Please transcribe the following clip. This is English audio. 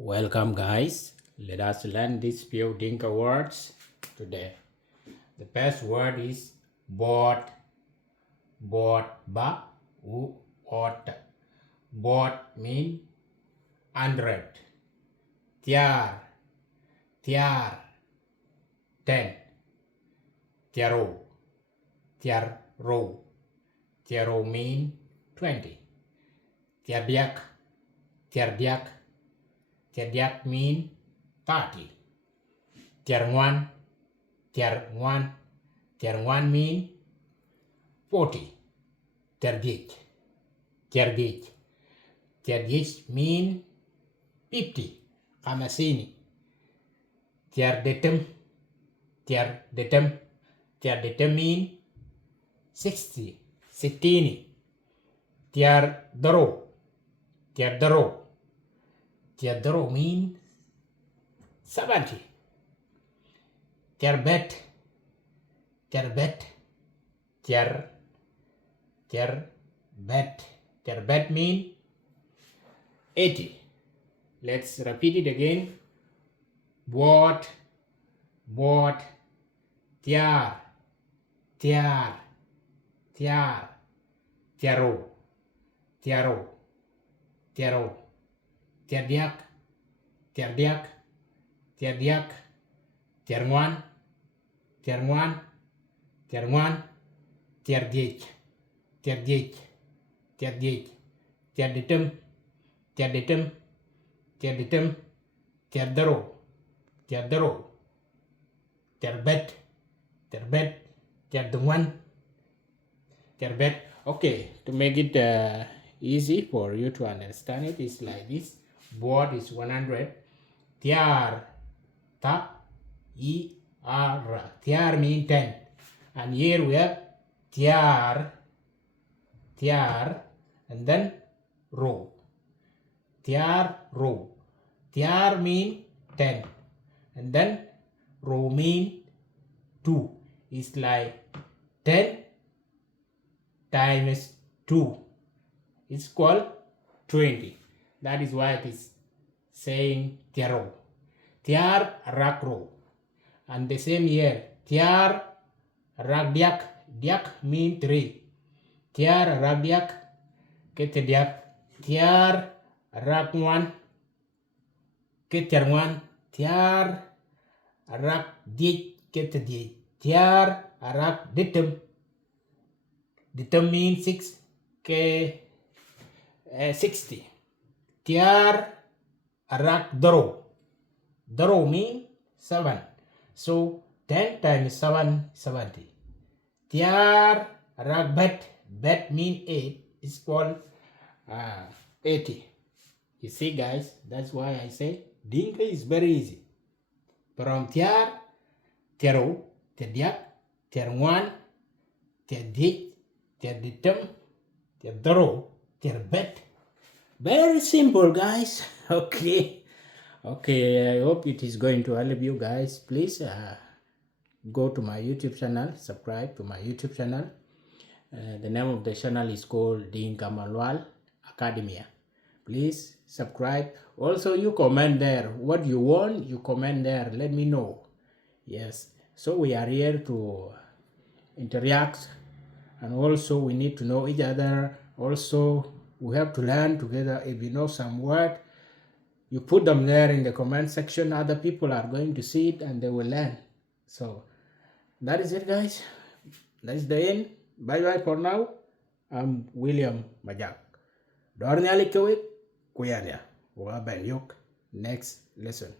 Welcome guys, let us learn these few Dinka words today. The first word is bot, ba, u, ot. Bot mean 100. Tiar, 10. Tiaro, tiaro mean 20. Tiardiak, tiardiak mean 30. Tiarngwan mean 40. Tiardiech mean 50. Kamasini. Tiardetem mean 60. Sitini. Tiardaro mean 70. Tiarbet mean 80. Let's repeat it again. Bot, tiar, tiaro, tiardiak, tiarngwan, tiardiech, tiardetem, tiardaro, tiarbet, tiardungwan, tiarbet. Okay, to make it easy for you to understand it, it's like this. Board is 100. Tiar, tiar means 10. And here we have tiar, and then row. Tiar mean 10, and then row mean 2. It's like 10 times 2 is equal 20. That is why it is saying tiaro. Tiar rak row. And the same here, tiar rak diak mean 3. Tiar rak diak kete diak. Tiar rak ngwan kete ngwan. Tiar rak diek kete diek. Tiar rak ditem mean 6 ke 60. Tiar rak daro mean 7. So 10 times 7, 70. Tiar rak bet mean 8 is called 80. You see guys, that's why I say Dinka is very easy. From tiar, tiaro, tiardiak, tiarngwan, tiardiech, tiarditem, tiardaro, tiarbet. Very simple guys. Okay, I hope it is going to help you guys. Please go to my YouTube channel, subscribe to my YouTube channel. The name of the channel is called Dinka Malwal Academia. Please subscribe. Also, you comment there what you want. You comment there, let me know. Yes, so we are here to interact, and also we need to know each other. Also, we have to learn together. If you know some word, you put them there in the comment section. Other people are going to see it and they will learn. So that is it guys. That is the end. Bye bye for now. I'm William Majak. Dornyali Kewik Kuyanya. Next lesson.